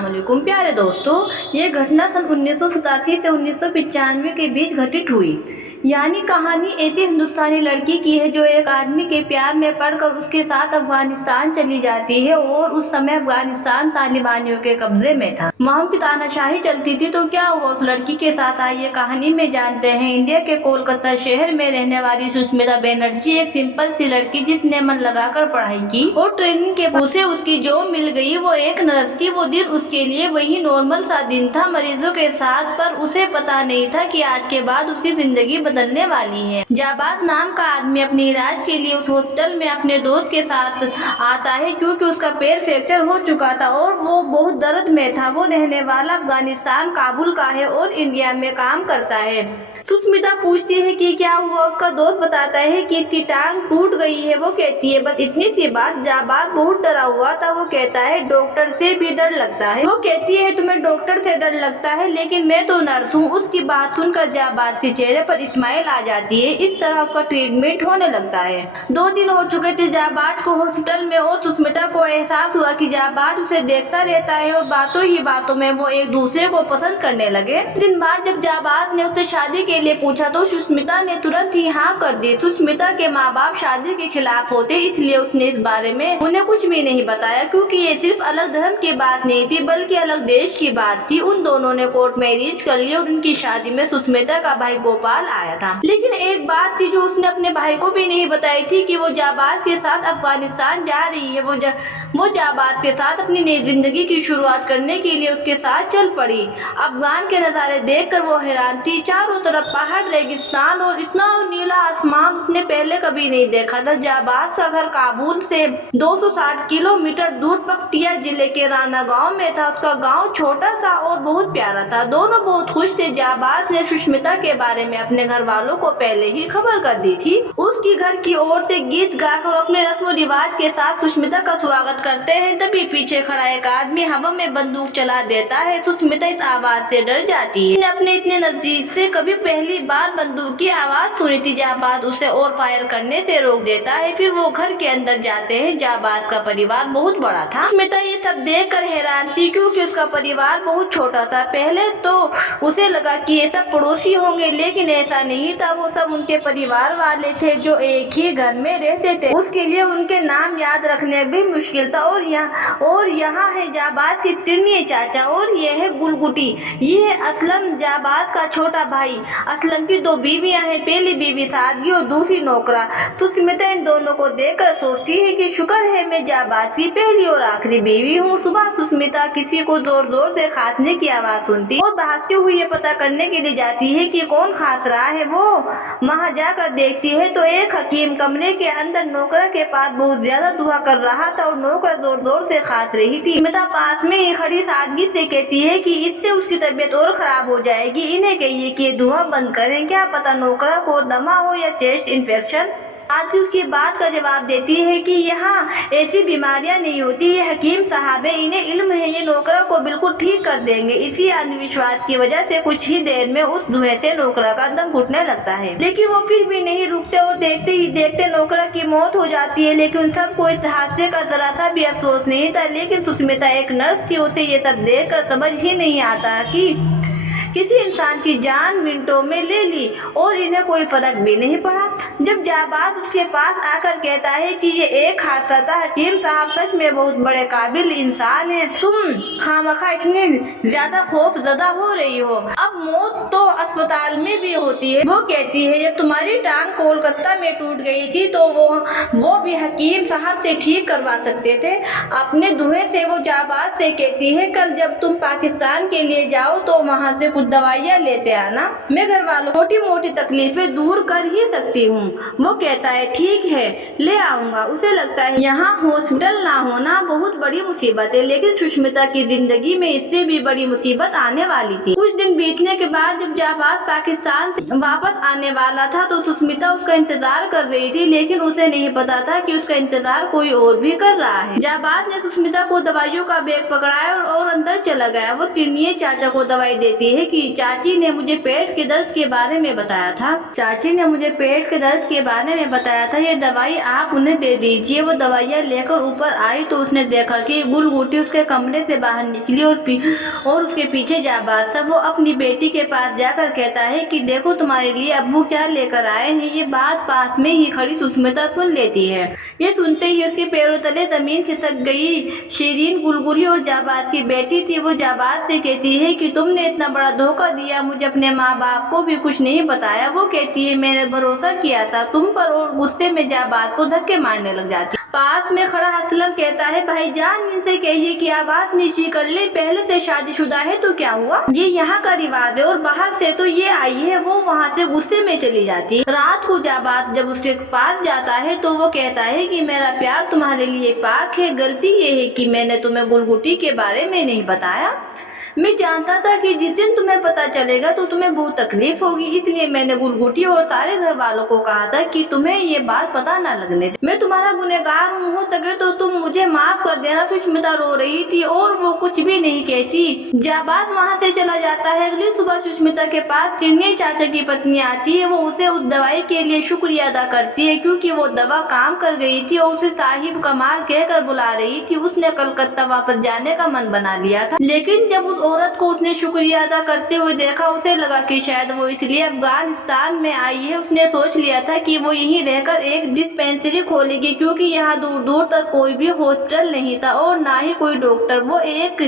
अस्सलाम वालेकुम प्यारे दोस्तों, ये घटना सन 1987 से 1995 के बीच घटित हुई। यानी कहानी ऐसी हिंदुस्तानी लड़की की है जो एक आदमी के प्यार में पड़कर उसके साथ अफगानिस्तान चली जाती है और उस समय अफगानिस्तान तालिबानियों के कब्जे में था। वहाँ की तानाशाही चलती थी। तो क्या हुआ उस लड़की के साथ, आइए कहानी में जानते हैं। इंडिया के कोलकाता शहर में रहने वाली सुष्मिता बनर्जी एक सिंपल सी लड़की जिसने मन लगाकर पढ़ाई की और ट्रेनिंग के उसे उसकी जॉब मिल गई। वो एक नर्स थी। वो दिन उसके लिए वही नॉर्मल सा दिन था मरीजों के साथ, पर उसे पता नहीं था कि आज के बाद उसकी जिंदगी बदलने वाली है। जाबाज नाम का आदमी अपने इलाज के लिए उस हॉस्पिटल में अपने दोस्त के साथ आता है क्योंकि उसका पैर फ्रैक्चर हो चुका था और वो बहुत दर्द में था। वो रहने वाला अफगानिस्तान काबुल का है और इंडिया में काम करता है। सुष्मिता पूछती है कि क्या हुआ। उसका दोस्त बताता है कि इसकी टांग टूट गई है। वो कहती है बस इतनी सी बात। जाबाज बहुत डरा हुआ था। वो कहता है डॉक्टर से भी डर लगता है। वो कहती है तुम्हें डॉक्टर से डर लगता है, लेकिन मैं तो नर्स हूँ। उसकी बात सुनकर जाबाज के चेहरे पर स्माइल आ जाती है। इस तरह उसका ट्रीटमेंट होने लगता है। 2 दिन हो चुके थे जाबाज को हॉस्पिटल में और सुष्मिता को एहसास हुआ कि जाबाज उसे देखता रहता है और बातों ही बातों में वो एक दूसरे को पसंद करने लगे। दिन बाद जब जाबाज ने उससे शादी के लिए पूछा तो सुष्मिता ने तुरंत ही हाँ कर दी। सुष्मिता के माँ बाप शादी के खिलाफ होते, इसलिए उसने इस बारे में उन्हें कुछ भी नहीं बताया क्योंकि ये सिर्फ अलग धर्म की बात नहीं थी बल्कि अलग देश की बात थी। उन दोनों ने कोर्ट मैरिज कर ली और उनकी शादी में सुष्मिता का भाई गोपाल आया था। लेकिन एक बात थी जो उसने अपने भाई को भी नहीं बताई थी कि वो जाबाज के साथ अफगानिस्तान जा रही है। वो जाबाज के साथ अपनी नई जिंदगी की शुरुआत करने के लिए उसके साथ चल पड़ी। अफगान के नजारे देखकर वो हैरान थी। चारों तरफ पहाड़, रेगिस्तान और इतना नीला आसमान उसने पहले कभी नहीं देखा था। जाबाज का घर काबुल से 260 किलोमीटर दूर पकतिया जिले के राना गांव में था। उसका गांव छोटा सा और बहुत प्यारा था। दोनों बहुत खुश थे। जाबाज ने सुष्मिता के बारे में अपने घर वालों को पहले ही खबर कर दी थी। उसकी घर की औरतें गीत गाकर और अपने रस्म रिवाज के साथ सुष्मिता का स्वागत करते हैं। तभी पीछे खड़ा एक आदमी हवा में बंदूक चला देता है। सुष्मिता इस आवाज से डर जाती है। अपने इतने नजदीक से कभी पहली बार बंदूक की आवाज सुनी थी। जाबाज उसे और फायर करने से रोक देता है। फिर वो घर के अंदर जाते हैं। जाबाज का परिवार बहुत बड़ा था। सुष्मिता ये सब देखकर हैरान थी क्योंकि उसका परिवार बहुत छोटा था। पहले तो उसे लगा कि ये सब पड़ोसी होंगे, लेकिन ऐसा नहीं था। वो सब उनके परिवार वाले थे जो एक ही घर में रहते थे। उसके लिए उनके नाम याद रखने भी मुश्किल था। और यहाँ है जाबाज की तिरनी चाचा और ये है गुलगुटी। ये है असलम, जाबाज का छोटा भाई। असलम की 2 बीवियां हैं, पहली बीवी सादगी और दूसरी नौकरा। सुष्मिता इन दोनों को देखकर सोचती है कि शुक्र है मैं जाबाज की पहली और आखिरी बीवी हूँ। सुबह सुष्मिता किसी को जोर जोर से खांसने की आवाज सुनती और भागती हुई ये पता करने के लिए जाती है कि कौन खांस रहा है। वो वहाँ जाकर देखती है तो एक हकीम कमरे के अंदर नौकरा के पास बहुत ज्यादा दुआ कर रहा था और नौकरा जोर जोर से खांस रही थी। सुष्मिता पास में ही खड़ी सादगी से कहती है कि इससे उसकी तबीयत और खराब हो जाएगी। इन्हें कहिए कि दुआ बंद करें, क्या पता नौकरा को दमा हो या चेस्ट इन्फेक्शन। आदि उसकी बात का जवाब देती है कि यहाँ ऐसी बीमारियां नहीं होती। ये हकीम साहब है, इन्हें इल्म है, ये नौकरा को बिल्कुल ठीक कर देंगे। इसी अंधविश्वास की वजह से कुछ ही देर में उस धुएं से नौकरा का दम घुटने लगता है, लेकिन वो फिर भी नहीं रुकते और देखते ही देखते नौकरा की मौत हो जाती है। लेकिन सबको इस हादसे का जरा सा भी अफसोस नहीं था। लेकिन सुष्मिता एक नर्स थी, उसे ये सब देख कर समझ ही नहीं आता कि किसी इंसान की जान मिनटों में ले ली और इन्हें कोई फर्क भी नहीं पड़ा। जब जाबाज उसके पास आकर कहता है कि ये एक हादसा था, हकीम साहब सच में बहुत बड़े काबिल इंसान है, तुम खामखा इतनी ज्यादा खौफजदा हो रही हो। अब मौत तो अस्पताल में भी होती है। वो कहती है जब तुम्हारी टांग कोलकाता में टूट गई थी तो वो भी हकीम साहब से ठीक करवा सकते थे। अपने धुएं से वो जाबाज से कहती है कल जब तुम पाकिस्तान के लिए जाओ तो वहाँ से कुछ दवाइयाँ लेते आना। मैं घर वालों छोटी मोटी तकलीफें दूर कर ही सकती हूँ। वो कहता है ठीक है ले आऊंगा। उसे लगता है यहाँ हॉस्पिटल ना होना बहुत बड़ी मुसीबत है, लेकिन सुष्मिता की जिंदगी में इससे भी बड़ी मुसीबत आने वाली थी। कुछ दिन बीतने के बाद जब जाबाज पाकिस्तान से वापस आने वाला था तो सुष्मिता उसका इंतजार कर रही थी, लेकिन उसे नहीं पता था कि उसका इंतजार कोई और भी कर रहा है। जाबाज ने सुष्मिता को दवाइयों का बैग पकड़ाया और अंदर चला गया। वो तिरनी चाचा को दवाई देती है कि चाची ने मुझे पेट के दर्द के बारे में बताया था। चाची ने मुझे पेट के दर्द के बारे में बताया था, ये दवाई आप उन्हें दे दीजिए। वो दवाइयाँ लेकर ऊपर आई तो उसने देखा कि गुलगुटी उसके कमरे से बाहर निकली और उसके पीछे जाबाज था। वो अपनी बेटी के पास जाकर कहता है कि देखो तुम्हारे लिए अब्बू क्या लेकर आए हैं। ये बात पास में ही खड़ी सुष्मिता सुन लेती है। ये सुनते ही उसके पैरों तले जमीन खिसक गई। शिरीन गुलगुली और जाबाज की बेटी थी। वो जाबाज से कहती है कि तुमने इतना बड़ा धोखा दिया, मुझे अपने माँ बाप को भी कुछ नहीं बताया। वो कहती है मैंने भरोसा किया था तुम पर, और गुस्से में जाबाज को धक्के मारने लग जाती। पास में खड़ा असलम कहता है भाईजान इनसे कहिए कि आवाज नीची कर ले, पहले से शादीशुदा है तो क्या हुआ, ये यहाँ का रिवाज है और बाहर से तो ये आई है। वो वहाँ से गुस्से में चली जाती है। रात को जाबाज जब उसके पास जाता है तो वो कहता है कि मेरा प्यार तुम्हारे लिए पाक है, गलती ये है कि मैंने तुम्हें गुलगुटी के बारे में नहीं बताया। मैं जानता था कि जिस दिन तुम्हें पता चलेगा तो तुम्हें बहुत तकलीफ होगी, इसलिए मैंने गुलगुटी और सारे घर वालों को कहा था कि तुम्हें ये बात पता ना लगने दे। मैं तुम्हारा गुनहगार हूँ, हो सके तो तुम मुझे माफ कर देना। सुष्मिता रो रही थी और वो कुछ भी नहीं कहती। जाबाज वहाँ से चला जाता है। अगली सुबह सुष्मिता के पास चिड़िया चाचा की पत्नी आती है। वो उसे उस दवाई के लिए शुक्रिया अदा करती है क्योंकि वो दवा काम कर गई थी और उसे साहिब कमाल कहकर बुला रही थी। उसने कलकत्ता वापस जाने का मन बना लिया था, लेकिन जब उस औरत को उसने शुक्रिया अदा करते हुए देखा, उसे लगा कि शायद वो इसलिए अफगानिस्तान में आई है। उसने सोच लिया था कि वो यहीं रहकर एक डिस्पेंसरी खोलेगी क्योंकि यहाँ दूर दूर तक कोई भी हॉस्पिटल नहीं था और ना ही कोई डॉक्टर। वो एक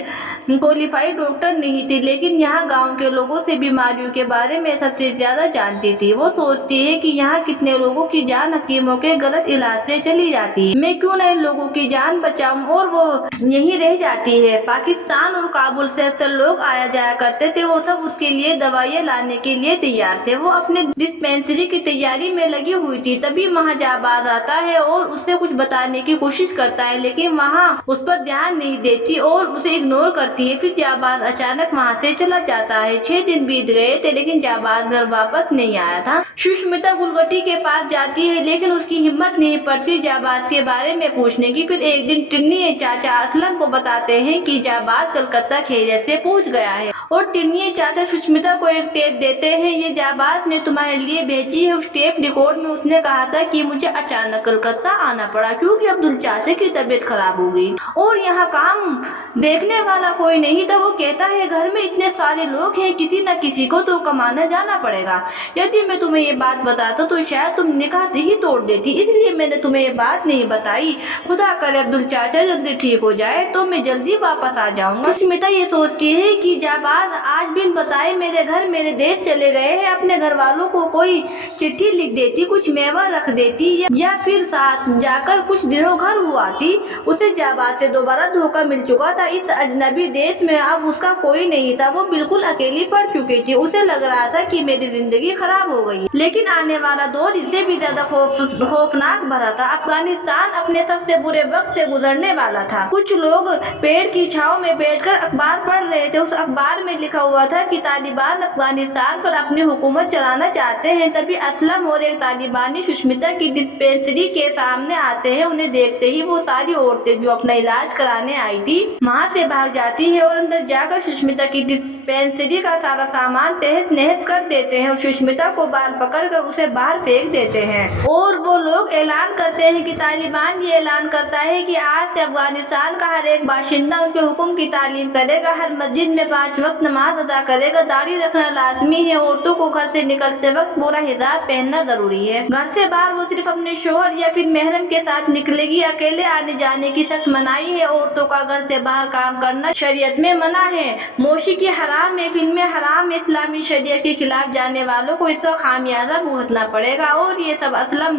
क्वालिफाइड डॉक्टर नहीं थी, लेकिन यहाँ गांव के लोगों से बीमारियों के बारे में सबसे ज्यादा जानती थी। वो सोचती है कि यहाँ कितने लोगों की जान हकीमों के गलत इलाज से चली जाती है, मैं क्यों न इन लोगों की जान बचाऊं, और वो यहीं रह जाती है। पाकिस्तान और काबुल से अक्सर लोग आया जाया करते थे। वो सब उसके लिए दवाइयाँ लाने के लिए तैयार थे। वो अपने डिस्पेंसरी की तैयारी में लगी हुई थी। तभी वहाँ जाबाज आता है और उससे कुछ बताने की कोशिश करता है, लेकिन वहाँ उस पर ध्यान नहीं देती और उसे इग्नोर करती है। फिर जाबाज अचानक वहाँ से चला जाता है। 6 दिन बीत गए थे लेकिन जाबाज घर वापस नहीं आया था। सुष्मिता गुलगुटी के पास जाती है लेकिन उसकी हिम्मत नहीं पड़ती जाबाज के बारे में पूछने की। फिर एक दिन टिन्नी चाचा असलम को बताते हैं कि जाबाज कलकत्ता खैरियत से पहुंच गया है और टिन्नी चाचा सुष्मिता को एक टेप देते हैं। ये जाबाज ने तुम्हारे लिए भेजी है। उस टेप रिकॉर्ड में उसने कहा था कि मुझे अचानक कलकत्ता आना पड़ा क्योंकि अब्दुल चाचा की तबीयत खराब हो गई और यहाँ काम देखने वाला कोई नहीं था। वो कहता है घर में इतने सारे लोग हैं, किसी न किसी को तो कमाना जाना पड़ेगा। यदि मैं तुम्हें ये बात बताता तो शायद तुम निकाह ही तोड़ देती, इसलिए मैंने तुम्हें ये बात नहीं बताई। खुदा करे अब्दुल चाचा जल्दी ठीक हो जाए तो मैं जल्दी वापस आ जाऊंगा। सुष्मिता ये सोचती है कि जाबाज आज बिन बताए मेरे घर मेरे देश चले गए हैं। अपने घर वालों को कोई चिट्ठी लिख देती, कुछ मेवा रख देती या फिर साथ जाकर कुछ दिनों घर हुआ आती। उसे जाबाज से दोबारा धोखा मिल चुका था। इस अजनबी देश में अब उसका कोई नहीं था। वो बिल्कुल अकेली पड़ चुकी थी। उसे लग रहा था कि मेरी जिंदगी खराब हो गई, लेकिन आने वाला दौर इससे भी ज्यादा खौफनाक भरा था। अफगानिस्तान अपने सबसे बुरे वक्त से गुजरने वाला था। कुछ लोग पेड़ की छांव में बैठकर अखबार पढ़ रहे थे। उस अखबार में लिखा हुआ था कि तालिबान अफगानिस्तान पर अपनी हुकूमत चलाना चाहते हैं। तभी असलम और एक तालिबानी सुष्मिता की डिस्पेंसरी के सामने आते हैं। उन्हें देखते ही वो सारी औरतें जो अपना इलाज कराने आई थी वहाँ से भाग जाती है और अंदर जाकर सुष्मिता की डिस्पेंसरी का सारा सामान तहस नहस कर देते हैं और सुष्मिता को बाल पकड़कर उसे बाहर फेंक देते हैं। और वो लोग ऐलान करते हैं कि तालिबान ये ऐलान करता है कि आज से अफगानिस्तान का हर एक बाशिंदा उनके हुक्म की तालीम करेगा, हर मस्जिद में 5 वक्त नमाज अदा करेगा, दाढ़ी रखना लाजमी है, औरतों को घर से निकलते वक्त पूरा हिजाब पहनना जरूरी है, घर से बाहर वो सिर्फ अपने शोहर या फिर महरम के साथ निकलेगी, अकेले आने जाने की सख्त मनाही है, औरतों का घर से बाहर काम करना शरीयत में मना है, मौसीकी हराम है, फिल्में हराम है, इस्लामी शरीयत के खिलाफ जाने वालों को इसका खामियाजा भुगतना पड़ेगा। और ये सब असलम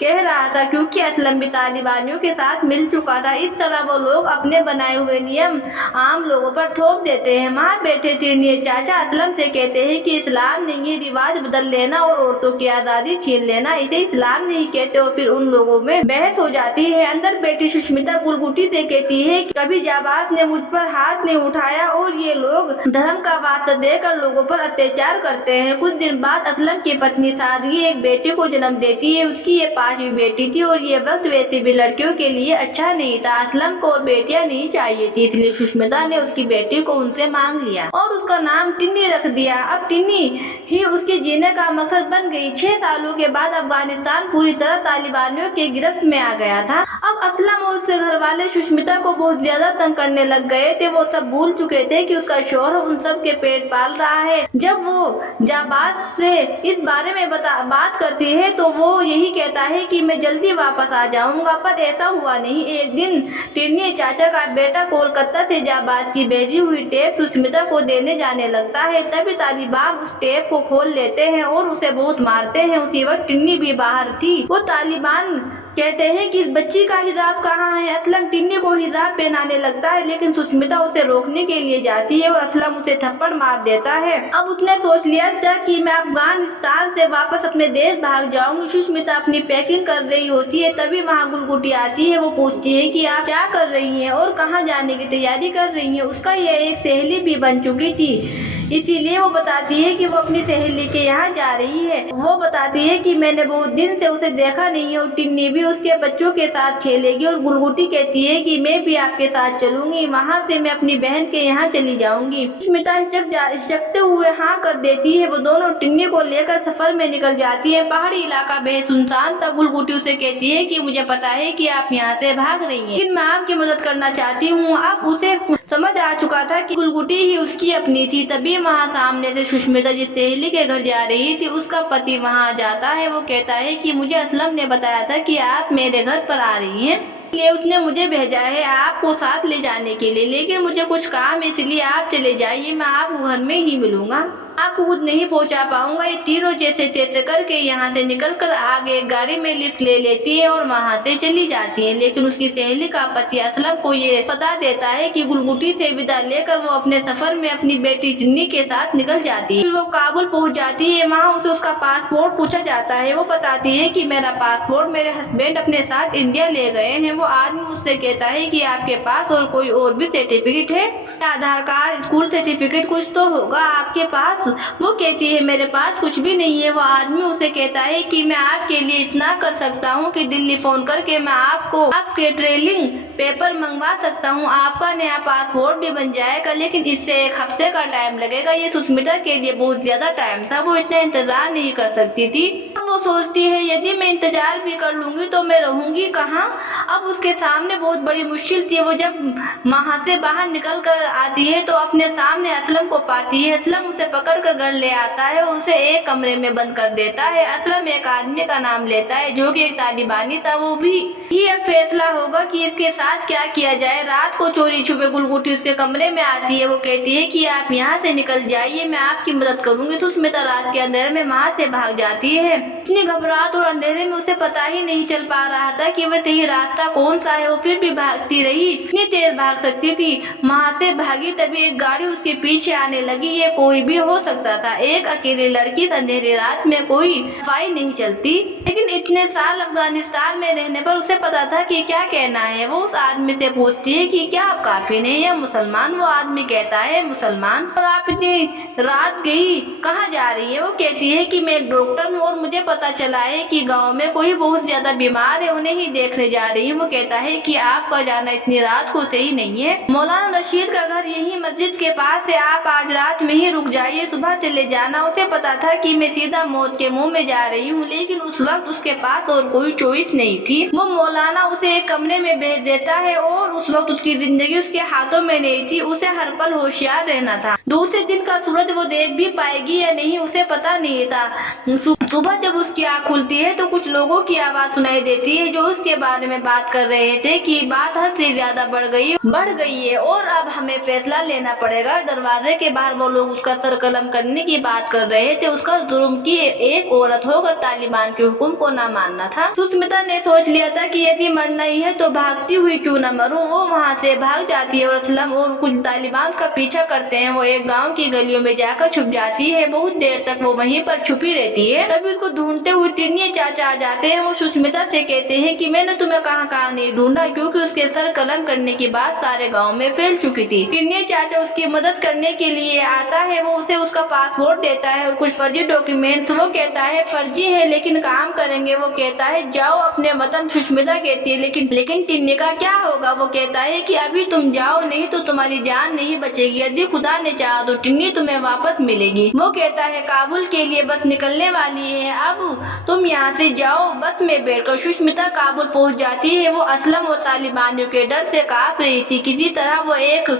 कह रहा था क्योंकि असलम भी तालिबानियों के साथ मिल चुका था। इस तरह वो लोग अपने बनाए हुए नियम आम लोगों पर थोप देते हैं। वहाँ बैठे तिरनिये चाचा असलम से कहते हैं कि इस्लाम ने ये रिवाज बदल लेना और औरतों की आज़ादी छीन लेना, इसे इस्लाम नहीं कहते। और फिर उन लोगों में बहस हो जाती है। अंदर बैठी सुष्मिता गुलगुटी से कहती है कि कभी जाबाज ने मुझ पर हाथ नहीं उठाया और ये लोग धर्म का वास्ता देकर लोगों पर अत्याचार करते हैं। कुछ दिन बाद असलम की पत्नी सादगी एक बेटे को जन्म देती है। उसकी ये 5वीं बेटी थी और ये वक्त वैसे भी लड़कियों के लिए अच्छा नहीं था। असलम को और बेटियां नहीं चाहिए थी, इसलिए सुष्मिता ने उसकी बेटी को उनसे मांग लिया और उसका नाम टिन्नी रख दिया। अब टिन्नी ही उसके जीने का मकसद बन गई। 6 सालों के बाद अफगानिस्तान पूरी तरह तालिबानियों के गिरफ्त में आ गया था। अब असलम और उसके घर वाले सुष्मिता को बहुत ज्यादा तंग करने लग गए थे। वो सब भूल चुके थे कि उसका शौहर उन सब के पेट पाल रहा है। जब वो जाबाज से इस बारे में बात करती है तो वो यही कहता है कि मैं जल्दी वापस आ जाऊंगा, पर ऐसा हुआ नहीं। एक दिन टिन्नी चाचा का बेटा कोलकाता से जाबाज की भेजी हुई टेप सुष्मिता को देने जाने लगता है। तभी तालिबान उस टेप को खोल लेते हैं और उसे बहुत मारते हैं। उसी वक्त टिन्नी भी बाहर थी। वो तालिबान कहते हैं कि बच्ची का हिजाब कहाँ है। असलम टिन्नी को हिजाब पहनाने लगता है, लेकिन सुष्मिता उसे रोकने के लिए जाती है और असलम उसे थप्पड़ मार देता है। अब उसने सोच लिया था कि मैं अफगानिस्तान से वापस अपने देश भाग जाऊंगी। सुष्मिता अपनी पैकिंग कर रही होती है, तभी वहाँ गुलगुटी आती है। वो पूछती है कि आप क्या कर रही हैं और कहाँ जाने की तैयारी कर रही हैं। उसका यह एक सहेली भी बन चुकी थी, इसीलिए वो बताती है कि वो अपनी सहेली के यहाँ जा रही है। वो बताती है कि मैंने बहुत दिन से उसे देखा नहीं है और टिन्नी भी उसके बच्चों के साथ खेलेगी। और गुलगुटी कहती है कि मैं भी आपके साथ चलूंगी, वहाँ से मैं अपनी बहन के यहाँ चली जाऊंगी। सुष्मिता हिचकते हुए हाँ कर देती है। वो दोनों टिन्नी को लेकर सफर में निकल जाती है। पहाड़ी इलाका बेहद सुनसान था। गुलगुटी उसे कहती है कि मुझे पता है कि आप यहाँ से भाग रही हैं, लेकिन मैं आपकी मदद करना चाहती हूँ। अब उसे समझ आ चुका था कि गुलगुटी ही उसकी अपनी थी। तभी वहाँ सामने से सुष्मिता जिस सहेली के घर जा रही थी उसका पति वहाँ जाता है। वो कहता है कि मुझे असलम ने बताया था कि आप मेरे घर पर आ रही हैं, इसलिए उसने मुझे भेजा है आपको साथ ले जाने के लिए, लेकिन मुझे कुछ काम है, इसलिए आप चले जाइए, मैं आपको घर में ही मिलूंगा, आपको खुद नहीं पहुंचा पाऊंगा। ये तीनों जैसे तैसे करके यहाँ से निकलकर आगे गाड़ी में लिफ्ट ले लेती है और वहाँ से चली जाती है। लेकिन उसकी सहेली का पति असलम को ये बता देता है कि गुलगुटी से विदा लेकर वो अपने सफर में अपनी बेटी टिन्नी के साथ निकल जाती है। फिर वो काबुल पहुँच जाती है। वहाँ उसे उसका पासपोर्ट पूछा जाता है। वो बताती है कि मेरा पासपोर्ट मेरे हस्बैंड अपने साथ इंडिया ले गए हैं। वो आदमी उससे कहता है कि आपके पास और कोई और भी सर्टिफिकेट है, आधार कार्ड, स्कूल सर्टिफिकेट कुछ तो होगा आपके पास। वो कहती है मेरे पास कुछ भी नहीं है। वो आदमी उसे कहता है कि मैं आपके लिए इतना कर सकता हूँ कि दिल्ली फोन करके मैं आपको आपके ट्रेवलिंग पेपर मंगवा सकता हूँ, आपका नया पासपोर्ट भी बन जाएगा, लेकिन इससे 1 हफ्ते का टाइम लगेगा। ये सुष्मिता के लिए बहुत ज्यादा टाइम था। वो इतना इंतजार नहीं कर सकती थी। वो सोचती है यदि मैं इंतजार भी कर लूंगी तो मैं रहूंगी कहाँ। अब उसके सामने बहुत बड़ी मुश्किल थी। वो जब वहाँ से बाहर निकल कर आती है तो अपने सामने असलम को पाती है। असलम उसे पकड़ कर घर ले आता है और उसे एक कमरे में बंद कर देता है। असलम एक आदमी का नाम लेता है जो कि एक तालिबानी था। वो भी अब फैसला होगा कि इसके साथ क्या किया जाए। रात को चोरी छुपे गुलगुटी उसके कमरे में आती है। वो कहती है कि आप यहाँ से निकल जाइए, मैं आपकी मदद करूंगी। तो सुष्मिता रात के अंधेरे में वहाँ से भाग जाती है। इतनी घबराहट और अंधेरे में उसे पता ही नहीं चल पा रहा था कि वह सही रास्ता कौन सा है। वो फिर भी भागती रही, इतनी तेज भाग सकती थी। वहाँ से भागी तभी एक गाड़ी उसके पीछे आने लगी। ये कोई भी हो सकता था। एक अकेली लड़की अंधेरी रात में कोई सफाई नहीं चलती, लेकिन इतने साल अफगानिस्तान में रहने पर उसे पता था कि क्या कहना है। वो उस आदमी से पूछती है कि क्या आप काफिर हैं या मुसलमान। वो आदमी कहता है मुसलमान। और आप इतनी रात गई कहाँ जा रही है। वो कहती है कि मैं एक डॉक्टर हूँ और मुझे पता चला है कि गांव में कोई बहुत ज्यादा बीमार है, उन्हें ही देखने जा रही हूँ। वो कहता है कि आपका जाना इतनी रात को सही नहीं है। मौलाना रशीद का घर यही मस्जिद के पास है, आप आज रात में ही रुक जाइए, सुबह चले जाना। उसे पता था कि मैं सीधा मौत के मुंह में जा रही हूँ, लेकिन उस वक्त उसके पास और कोई चॉइस नहीं थी। वो मौलाना उसे एक कमरे में भेज देता है और उस वक्त उसकी जिंदगी उसके हाथों में नहीं थी। उसे हर पल होशियार रहना था। दूसरे दिन का सूरज वो देख भी पाएगी या नहीं उसे पता नहीं था। सुबह जब उसकी आँख खुलती है तो कुछ लोगों की आवाज सुनाई देती है जो उसके बारे में बात कर रहे थे कि बात हद से ज्यादा बढ़ गई है और अब हमें फैसला लेना पड़ेगा। दरवाजे के बाहर वो लोग उसका सर कलम करने की बात कर रहे थे। उसका जुर्म की एक औरत होकर तालिबान के हुक्म को न मानना था। सुष्मिता ने सोच लिया था कि यदि मरना ही है तो भागती हुई क्यों न मरूं। वो वहाँ से भाग जाती है और असलम और कुछ तालिबान का पीछा करते हैं। वो एक गाँव की गलियों में जाकर छुप जाती है। बहुत देर तक वो वहीं पर छुपी रहती है। तभी उसको ढूंढते हुए टिन्नी चाचा आ जाते हैं। वो सुष्मिता से कहते हैं कि मैंने तुम्हें कहाँ कहाँ नहीं ढूंढा, क्योंकि उसके सर कलम करने की बात सारे गांव में फैल चुकी थी। टिन्नी चाचा उसकी मदद करने के लिए आता है। वो उसे उसका पासपोर्ट देता है और कुछ फर्जी डॉक्यूमेंट्स। वो कहता है फर्जी है लेकिन काम करेंगे। वो कहता है जाओ अपने वतन। सुष्मिता कहती है लेकिन टिन्नी का क्या होगा। वो कहता है कि अभी तुम जाओ, नहीं तो तुम्हारी जान नहीं बचेगी। यदि खुदा ने चाहा तो टिन्नी तुम्हें वापस मिलेगी। वो कहता है काबुल के लिए बस निकलने वाली है, अब तुम यहाँ से जाओ। बस में बैठकर सुष्मिता काबुल पहुँच जाती है। वो असलम और तालिबानियों के डर से कांप रही थी। किसी तरह वो एक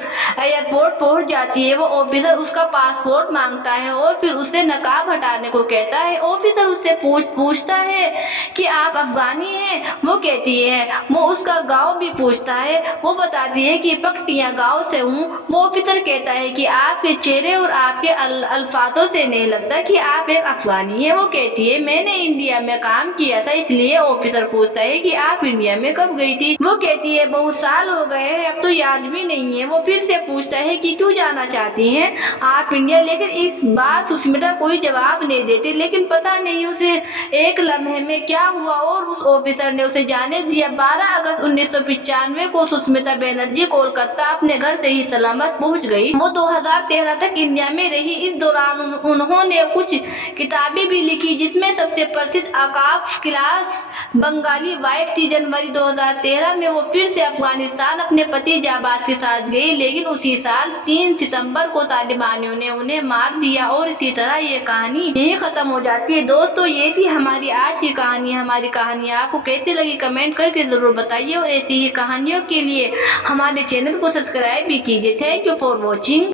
एयरपोर्ट पहुँच जाती है। वो ऑफिसर उसका पासपोर्ट मांगता है और फिर उसे नकाब हटाने को कहता है। ऑफिसर उससे पूछता है कि आप अफगानी हैं। वो कहती है। वो उसका गांव भी पूछता है। वो बताती है कि पकटिया गांव से हूँ। वो ऑफिसर कहता है कि आपके चेहरे और आपके अल्फाजों से नहीं लगता कि आप एक अफगानी है। वो कहती है मैंने इंडिया में काम किया था, इसलिए। ऑफिसर पूछता है कि आप इंडिया में कब गई थी। वो कहती है बहुत साल हो गए हैं, अब तो याद भी नहीं है। वो फिर से पूछता है कि क्यों जाना चाहती हैं आप इंडिया। लेकिन इस बार सुष्मिता कोई जवाब नहीं देती। लेकिन पता नहीं उसे एक लम्हे में क्या हुआ और उस ऑफिसर ने उसे जाने दिया। 12 अगस्त 1995 को सुष्मिता बनर्जी कोलकाता अपने घर से ही सलामत पहुंच गई। वो 2013 तक इंडिया में रही। इस दौरान उन्होंने कुछ किताबें भी लिखी, जिसमें सबसे प्रसिद्ध आकाफ क्लास बंगाली वाइफ थी। जनवरी 2013 में वो फिर से अफगानिस्तान अपने पति जाबाज के साथ गई, लेकिन उसी साल 3 सितंबर को तालिबानियों ने उन्हें मार दिया और इसी तरह ये कहानी यही खत्म हो जाती है। दोस्तों ये थी हमारी आज की कहानी। हमारी कहानी आपको कैसी लगी कमेंट करके जरूर बताइए और ऐसी ही कहानियों के लिए हमारे चैनल को सब्सक्राइब भी कीजिए। Thank you for watching.